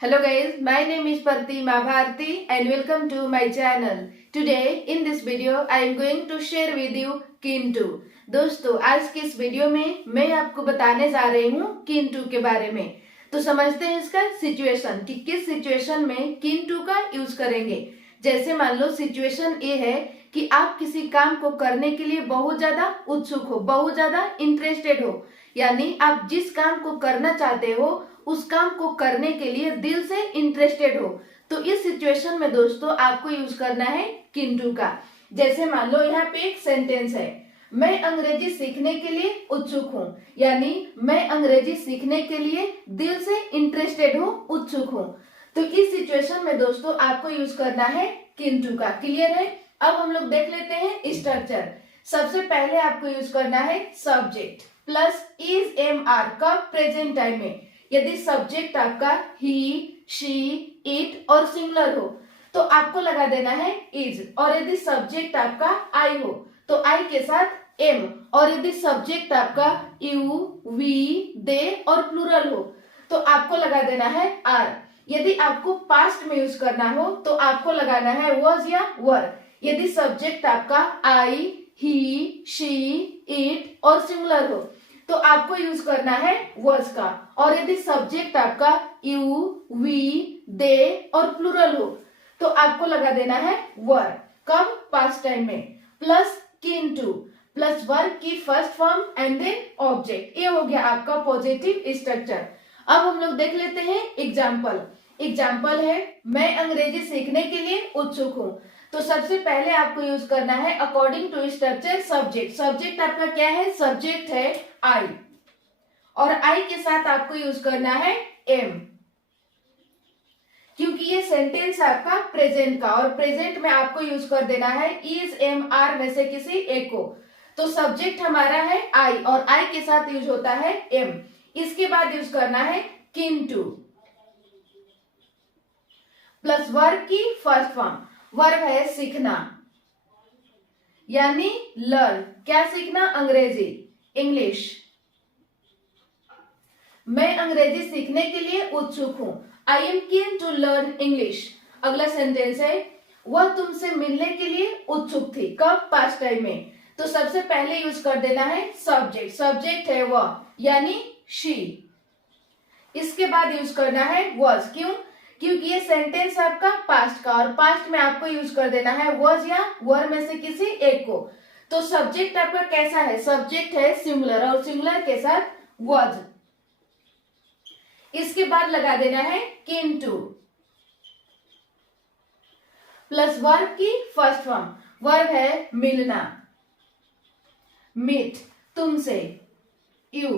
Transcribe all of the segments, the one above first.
Hello guys, my name is Pratima Bharti and welcome to my channel. Today in this video I am going to share with you Kintu. दोस्तों आज की इस video में मैं आपको बताने जा रही हूँ किंटू के बारे में। तो समझते हैं इसका सिचुएशन कि किस सिचुएशन में किंटू का यूज करेंगे। जैसे मान लो सिचुएशन ये है कि आप किसी काम को करने के लिए बहुत ज्यादा उत्सुक हो, बहुत ज्यादा इंटरेस्टेड हो, यानी आप जिस काम को करना चाहते हो उस काम को करने के लिए दिल से इंटरेस्टेड हो। तो इस सिचुएशन में दोस्तों आपको यूज करना है किंटू का। जैसे मान लो यहाँ पे एक सेंटेंस है, मैं अंग्रेजी सीखने के लिए उत्सुक हूँ, यानी मैं अंग्रेजी सीखने के लिए दिल से इंटरेस्टेड हूँ, उत्सुक हूँ। तो इस सिचुएशन में दोस्तों आपको यूज करना है किंटू का। क्लियर है? अब हम लोग देख लेते हैं स्ट्रक्चर। सबसे पहले आपको यूज करना है subject plus is am are का प्रेजेंट टाइम में। यदि सब्जेक्ट आपका ही, शी, इट और सिंगुलर हो तो आपको लगा देना है इज, और यदि सब्जेक्ट आपका आई हो तो आई के साथ एम, और यदि सब्जेक्ट आपका यू, वी, दे और प्लूरल हो तो आपको लगा देना है आर। यदि आपको पास्ट में यूज करना हो तो आपको लगाना है वॉज या वर। यदि सब्जेक्ट आपका आई, ही, शी, इट और सिंगुलर हो तो आपको यूज करना है वर्स का, और यदि सब्जेक्ट आपका यू, वी, दे और प्लूरल हो तो आपको लगा देना है वर। कब? पास्ट टाइम में। प्लस किंटू प्लस वर्ब की first form and then object. ये हो गया आपका पॉजिटिव स्ट्रक्चर। अब हम लोग देख लेते हैं एग्जाम्पल। एग्जाम्पल है, मैं अंग्रेजी सीखने के लिए उत्सुक हूँ। तो सबसे पहले आपको यूज करना है according to structure subject. Subject आपका क्या है? सब्जेक्ट है आई, और आई के साथ आपको यूज करना है एम, क्योंकि ये सेंटेंस आपका प्रेजेंट का, और प्रेजेंट में आपको यूज कर देना है इज एम आर में से किसी एक को। तो सब्जेक्ट हमारा है आई, और आई के साथ यूज होता है एम। इसके बाद यूज करना है किंटू प्लस वर्ब की फर्स्ट फॉर्म। वर्ब है सीखना, यानी लर्न। क्या सीखना? अंग्रेजी, इंग्लिश। मैं अंग्रेजी सीखने के लिए उत्सुक हूं, I am keen to learn English. अगला सेंटेंस है, वह तुमसे मिलने के लिए उत्सुक थी। कब? पास्ट टाइम में। तो सबसे पहले यूज कर देना है सब्जेक्ट। सब्जेक्ट है वह, यानी शी। इसके बाद यूज करना है वॉज। क्यों? क्योंकि ये सेंटेंस आपका पास्ट का, और पास्ट में आपको यूज कर देना है वॉज या वर में से किसी एक को। तो सब्जेक्ट आपका कैसा है? सब्जेक्ट है सिंगुलर, और सिंगुलर के साथ वॉज। इसके बाद लगा देना है किंटू प्लस वर्ब की फर्स्ट फॉर्म। वर्ब है मिलना, मीट, तुमसे, यू।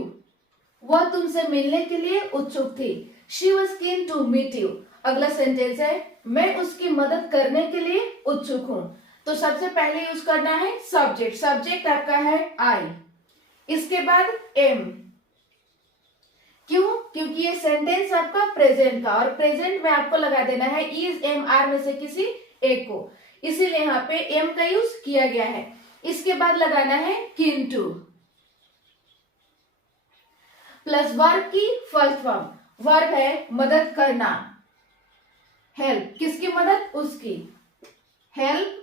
वह तुमसे मिलने के लिए उत्सुक थी, she was keen to meet you. अगला सेंटेंस है, मैं उसकी मदद करने के लिए उत्सुक हूं। तो सबसे पहले यूज करना है सब्जेक्ट। सब्जेक्ट आपका है आई, इसके बाद एम। क्यों? क्योंकि ये सेंटेंस आपका प्रेजेंट का, और प्रेजेंट में आपको लगा देना है इज एम आर में से किसी एक को, इसीलिए यहाँ पे एम का यूज किया गया है। इसके बाद लगाना है किंटू प्लस वर्ब की फर्स्ट फॉर्म। वर्ब है मदद करना, हेल्प। किसकी मदद? उसकी, हेल्प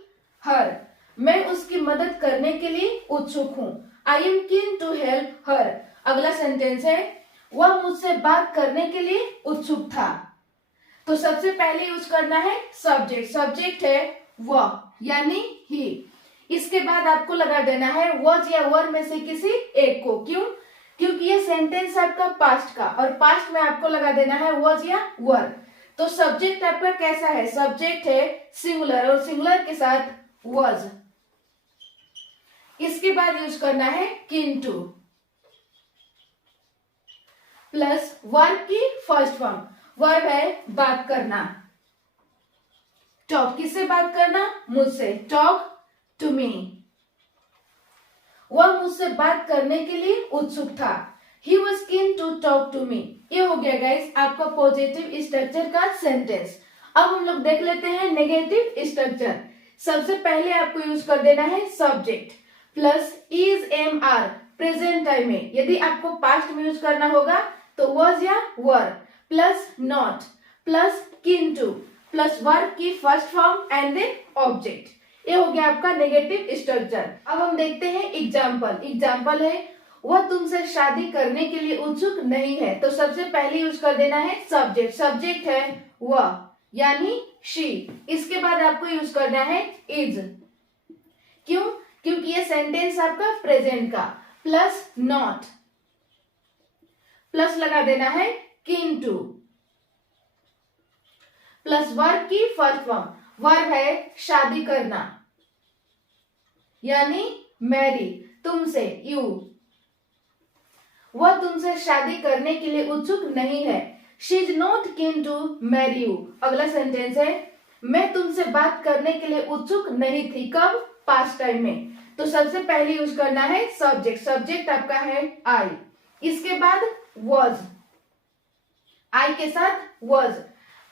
हर। मैं उसकी मदद करने के लिए उत्सुक हूं, I am keen to help her. अगला सेंटेंस है, वह मुझसे बात करने के लिए उत्सुक था। तो सबसे पहले यूज करना है सब्जेक्ट। सब्जेक्ट है वह, यानी ही। इसके बाद आपको लगा देना है वॉज या वर में से किसी एक को। क्यों? क्योंकि ये सेंटेंस आपका पास्ट का, और पास्ट में आपको लगा देना है वॉज या वर। तो सब्जेक्ट आपका कैसा है? सब्जेक्ट है सिंगुलर, और सिंगुलर के साथ वॉज। इसके बाद यूज करना है किंटू प्लस वर्ब की फर्स्ट फॉर्म। वर्ब है बात करना, टॉक। किससे बात करना? मुझसे, टॉक टू मी। वह मुझसे बात करने के लिए उत्सुक था, he was keen to talk to me. ये हो गया गाइस आपका पॉजिटिव स्ट्रक्चर का सेंटेंस। अब हम लोग देख लेते हैं नेगेटिव स्ट्रक्चर। सबसे पहले आपको यूज कर देना है subject plus is am are present time में। यदि आपको पास्ट में यूज करना होगा तो वॉज या were, plus not plus keen to plus verb की first form and then object. ये हो गया आपका नेगेटिव स्ट्रक्चर। अब हम देखते हैं एग्जाम्पल। एग्जाम्पल है वह तुमसे शादी करने के लिए उत्सुक नहीं है, तो सबसे पहले यूज कर देना है सब्जेक्ट। सब्जेक्ट है वह यानी शी। इसके बाद आपको यूज करना है इज। क्यों? क्योंकि ये सेंटेंस आपका प्रेजेंट का। प्लस नॉट, प्लस लगा देना है कीन टू, प्लस वर्ब की फर्स्ट फॉर्म। वर्ब है शादी करना यानी मैरी, तुमसे यू। वह तुमसे शादी करने के लिए उत्सुक नहीं है। She is not keen to marry you. अगला सेंटेंस है मैं तुमसे बात करने के लिए उत्सुक नहीं थी। कब? पास्ट टाइम में। तो सबसे पहले यूज करना है सब्जेक्ट। सब्जेक्ट आपका है आई। इसके बाद वॉज, आई के साथ was,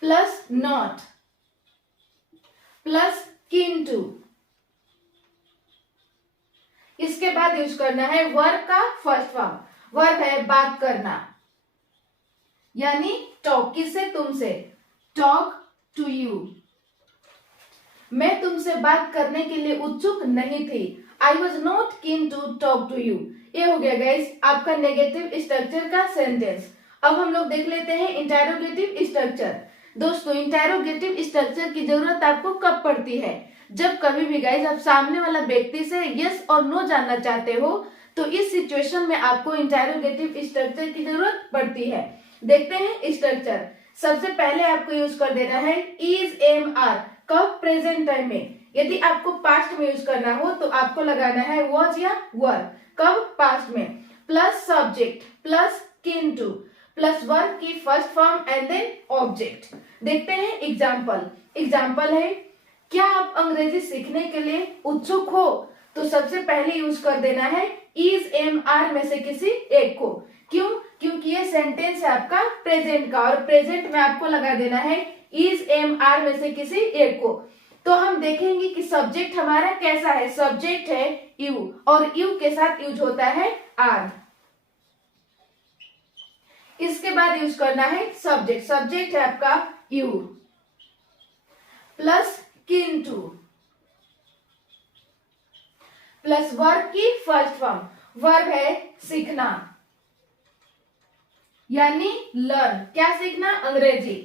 plus not, plus keen to. इसके बाद यूज करना है वर्ब का फर्स्ट फॉर्म। वर्ब है बात करना यानी टॉक। किससे? तुमसे। Talk to you. मैं तुमसे बात करने के लिए उत्सुक नहीं थी। I was not keen to talk to you. ये हो गया गाइस आपका नेगेटिव स्ट्रक्चर का सेंटेंस। अब हम लोग देख लेते हैं इंटेरोगेटिव स्ट्रक्चर। दोस्तों, इंटेरोगेटिव स्ट्रक्चर की जरूरत आपको कब पड़ती है? जब कभी भी गाइस आप सामने वाला व्यक्ति से यस और नो जानना चाहते हो, तो इस सिचुएशन में आपको इंटेरोगेटिव स्ट्रक्चर की जरूरत पड़ती है। देखते हैं स्ट्रक्चर। सबसे पहले आपको यूज कर देना है इज एम आर। कब? प्रेजेंट टाइम में। यदि आपको पास्ट में यूज करना हो तो आपको लगाना है वॉज या वर। कब? पास्ट में। Plus subject plus keen to plus verb की first form and then object. देखते हैं एग्जाम्पल। एग्जाम्पल है क्या आप अंग्रेजी सीखने के लिए उत्सुक हो? तो सबसे पहले यूज कर देना है इज एम आर में से किसी एक को। क्यों? क्योंकि ये सेंटेंस है आपका प्रेजेंट का और प्रेजेंट में आपको लगा देना है इज एम आर में से किसी एक को। तो हम देखेंगे कि सब्जेक्ट हमारा कैसा है। सब्जेक्ट है यू और यू के साथ यूज होता है आर। इसके बाद यूज करना है सब्जेक्ट। सब्जेक्ट है आपका you plus keen to plus verb की फर्स्ट फॉर्म। वर्ब है सीखना यानी लर्न। क्या सीखना? अंग्रेजी,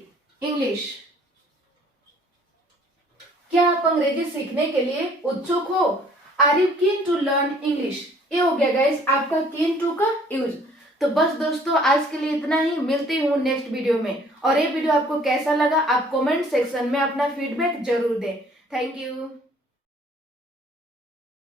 इंग्लिश। क्या आप अंग्रेजी सीखने के लिए उत्सुक हो? Are you keen to learn English? ये हो गया गाइस आपका कीन टू का यूज। तो बस दोस्तों, आज के लिए इतना ही। मिलती हूँ नेक्स्ट वीडियो में। और ये वीडियो आपको कैसा लगा आप कमेंट सेक्शन में अपना फीडबैक जरूर दें। Thank you.